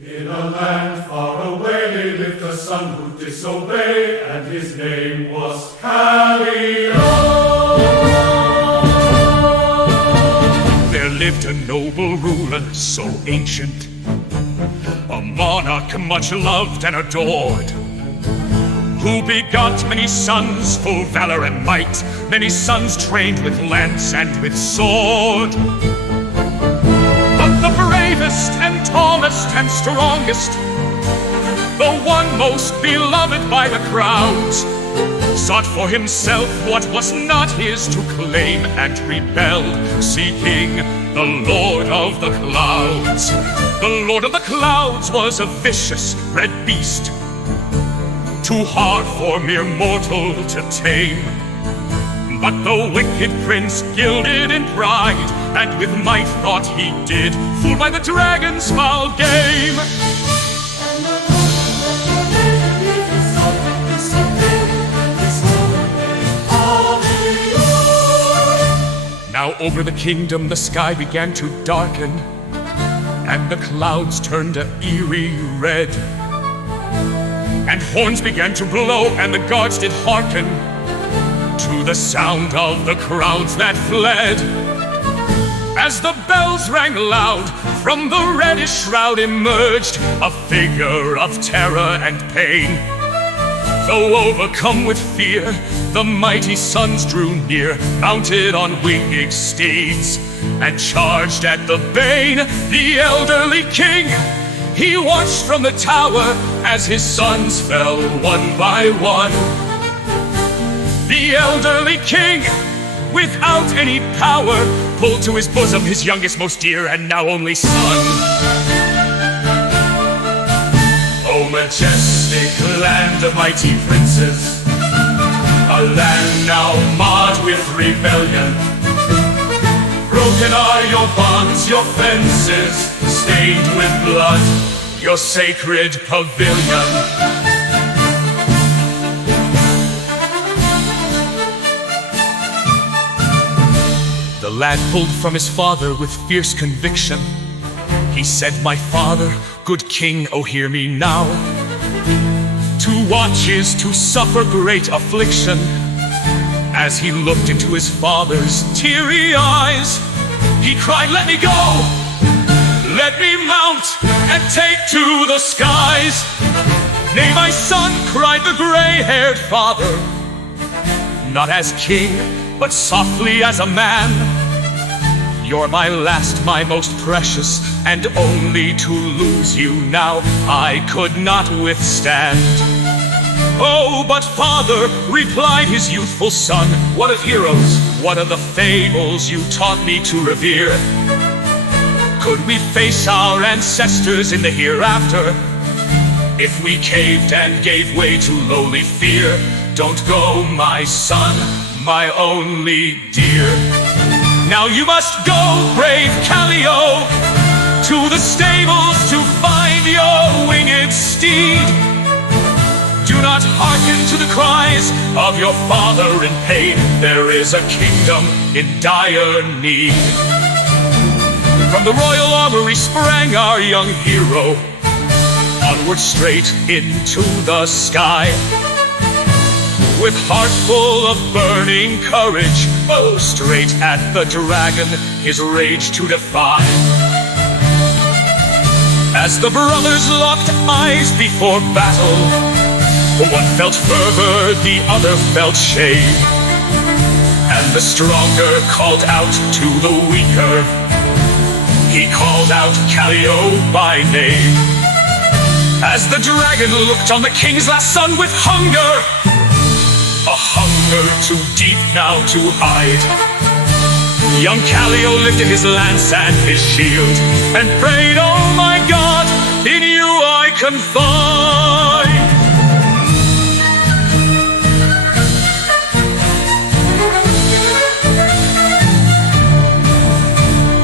In a land far away there lived a son who disobeyed, and his name was Calio. There lived a noble ruler so ancient, a monarch much loved and adored, who begot many sons full valor and might, many sons trained with lance and with sword. But the bravest and tallest and strongest, the one most beloved by the crowds, sought for himself what was not his to claim, and rebelled, seeking the Lord of the Clouds. The Lord of the Clouds was a vicious red beast, too hard for mere mortal to tame. But the wicked prince, gilded in pride, and with might thought he did, fooled by the dragon's foul game. Now over the kingdom the sky began to darken, and the clouds turned a eerie red, and horns began to blow, and the guards did hearken to the sound of the crowds that fled. As the bells rang loud, from the reddish shroud emerged a figure of terror and pain. Though overcome with fear, the mighty sons drew near, mounted on winged steeds, and charged at the bane the elderly king. He watched from the tower as his sons fell one by one. The elderly king, without any power, pulled to his bosom his youngest, most dear, and now only son. O majestic land of mighty princes, a land now marred with rebellion. Broken are your bonds, your fences, stained with blood, your sacred pavilion. The lad pulled from his father with fierce conviction. He said, "My father, good king, oh hear me now. To watch is to suffer great affliction." As he looked into his father's teary eyes, he cried, "Let me go! Let me mount and take to the skies!" "Nay, my son," cried the gray-haired father, "not as king, but softly as a man. You're my last, my most precious, and only to lose you now I could not withstand." "Oh, but father," replied his youthful son, "what of heroes? What of the fables you taught me to revere? Could we face our ancestors in the hereafter if we caved and gave way to lowly fear? Don't go, my son, my only dear. Now you must go, brave Calio, to the stables to find your winged steed. Do not hearken to the cries of your father in pain. There is a kingdom in dire need." From the royal armory sprang our young hero, onward straight into the sky. With heart full of burning courage, oh, straight at the dragon, his rage to defy. As the brothers locked eyes before battle, one felt fervor, the other felt shame, and the stronger called out to the weaker. He called out Calio by name. As the dragon looked on the king's last son with hunger, a hunger too deep now to hide, young Calio lifted his lance and his shield, and prayed, "Oh my God, in you I confide."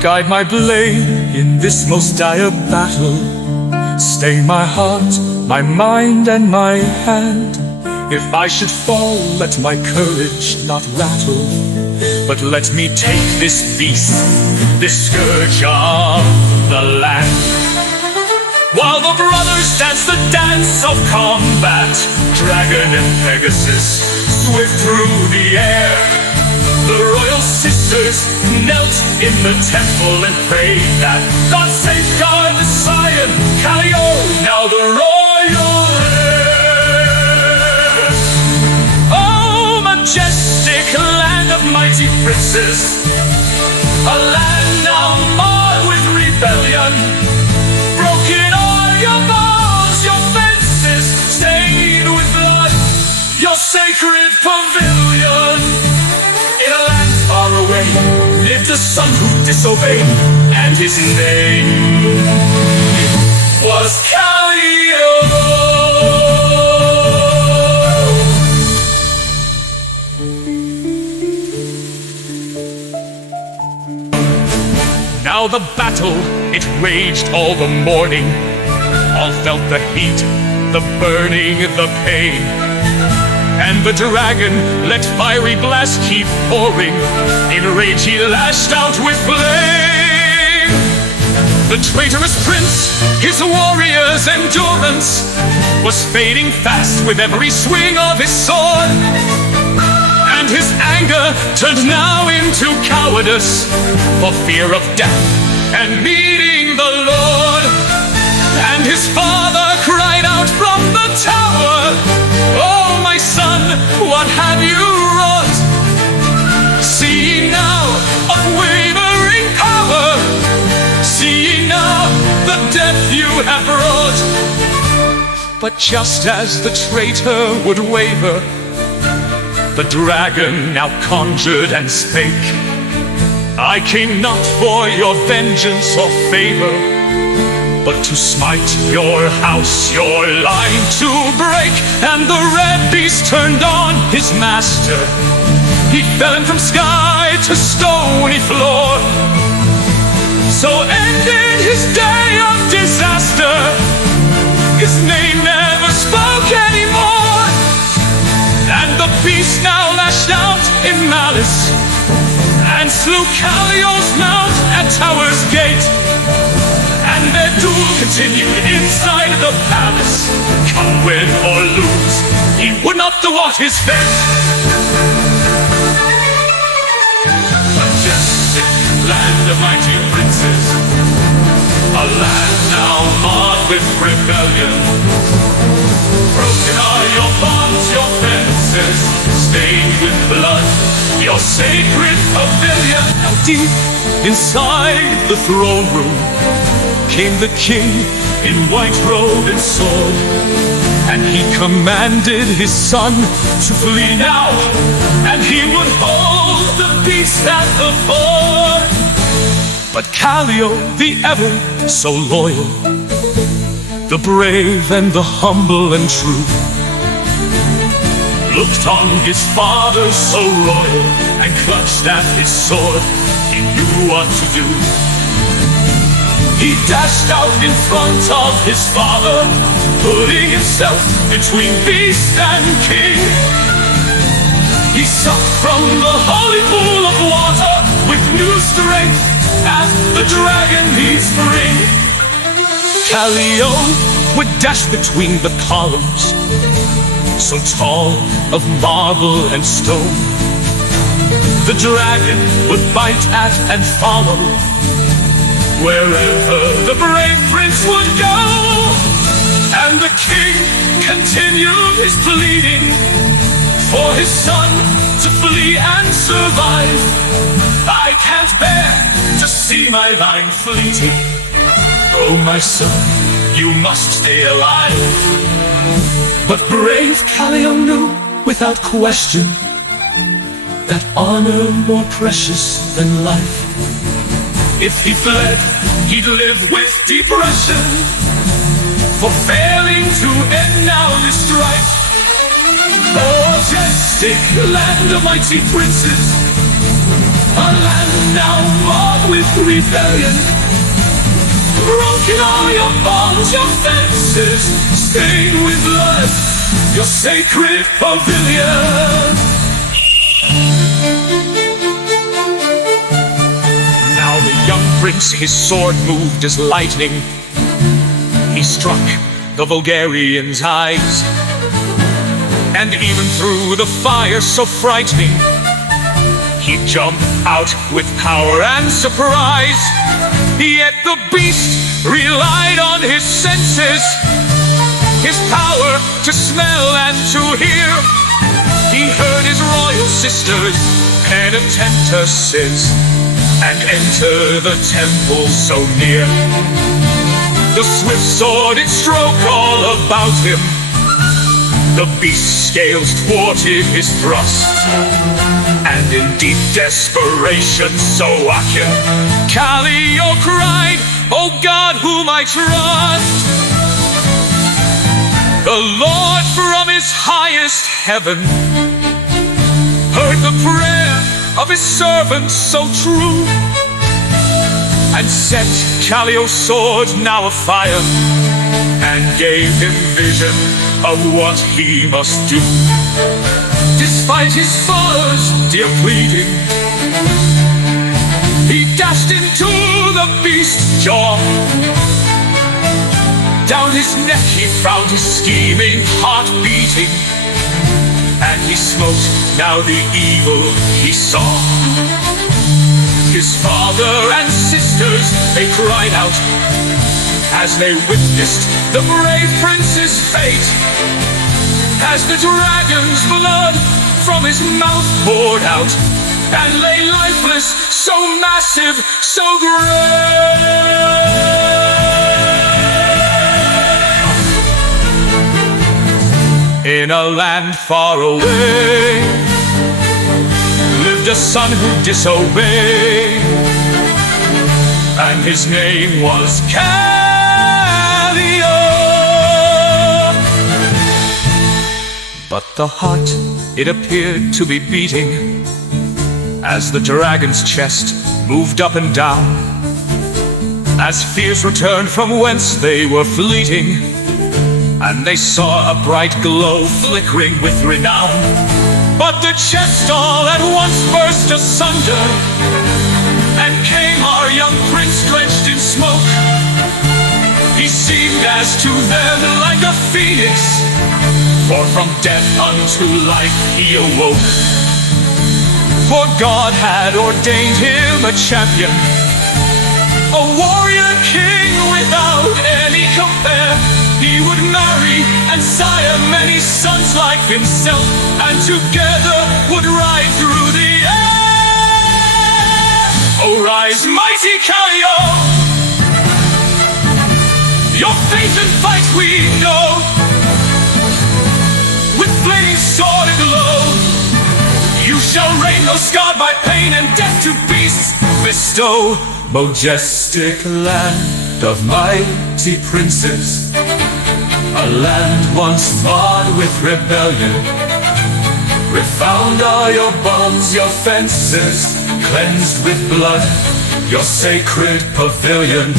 Guide my blade in this most dire battle. Stay my heart, my mind, and my hand. If I should fall, let my courage not rattle, but let me take this beast, this scourge of the land. while the brothers dance the dance of combat. Dragon and Pegasus swift through the air. The royal sisters knelt in the temple and prayed that God safeguard the scion, Calio, now the royal heir. Oh, majestic land of mighty princes, a land now marred with rebellion. Broken are your walls, your fences stained with blood, your sacred pavilion. In a land far away lived a son who disobeyed, and his name was Calio. Now the battle, it raged all the morning. All felt the heat, the burning, the pain. And the dragon let fiery blasts keep pouring. In rage he lashed out with flame. The traitorous prince, his warrior's endurance was fading fast with every swing of his sword. And his anger turned now into cowardice, for fear of death and meeting the Lord. And his father cried out from the tower, "Oh, my son, what have you wrought? See ye now unwavering power, see ye now the death you have wrought." But just as the traitor would waver, the dragon now conjured and spake, "I came not for your vengeance or favor, but to smite your house, your line to break." And the red beast turned on his master. He fell from sky to stony floor. So ended his day of disaster. His name never spoke anymore. And the beast now lashed out in malice and slew Calio's mount at Tower's gate. And their duel continued inside the palace. Come win or lose, he would not thwart his fate. Majestic land of mighty princes, a land now marred with rebellion. Broken are your bonds, your fences, stained with blood, your sacred pavilion. Now deep inside the throne room came the king in white robe and sword, and he commanded his son to flee now, and he would hold the beast at the ford. But Calio, the ever so loyal, the brave and the humble and true, looked on his father so royal and clutched at his sword. He knew what to do. He dashed out in front of his father, putting himself between beast and king. He sucked from the holy pool of water with new strength as the dragon needs spring. Calio would dash between the columns, so tall of marble and stone. The dragon would bite at and follow wherever the brave prince would go. And the king continued his pleading for his son to flee and survive. "I can't bear to see my line fleeting. Oh, my son, you must stay alive." But brave Calio knew without question that honor more precious than life. If he fled, he'd live with depression for failing to end now this strife. Oh, majestic land of mighty princes, a land now marred with rebellion. Broken are your bonds, your fences, stained with blood, your sacred pavilion. Now the young prince, his sword moved as lightning. He struck the Bulgarians' eyes, and even through the fire so frightening, he jumped out with power and surprise. Yet the beast relied on his senses, his power to smell and to hear. He heard his royal sisters penitentesses and enter the temple so near. The swift sword it stroked all about him, the beast's scales thwarted his thrust, and in deep desperation so him, Calio cried, "O God whom I trust!" The Lord from his highest heaven heard the prayer of his servant so true, and set Calio's sword now afire, and gave him vision of what he must do. Despite his foes' dear pleading, he dashed into the beast's jaw. Down his neck he found his scheming heart beating, and he smote now the evil he saw. His father and sisters, they cried out as they witnessed the brave prince's fate, as the dragon's blood from his mouth poured out and lay lifeless, so massive, so great. In a land far away lived a son who disobeyed, and his name was Calio. But the heart, it appeared to be beating as the dragon's chest moved up and down, as fears returned from whence they were fleeting, and they saw a bright glow flickering with renown. But the chest all at once burst asunder, and came our young prince drenched in smoke. He seemed as to them like a phoenix, for from death unto life he awoke. For God had ordained him a champion, a warrior king without any compare. He would marry and sire many sons like himself, and together would ride through the air. Oh, rise, mighty Calio! Your faith and fight we know, with flaming sword aglow. You shall reign, though scarred by pain and death to beasts bestow. Majestic land of mighty princes, a land once marred with rebellion. Refound are your bonds, your fences, cleansed with blood, your sacred pavilion.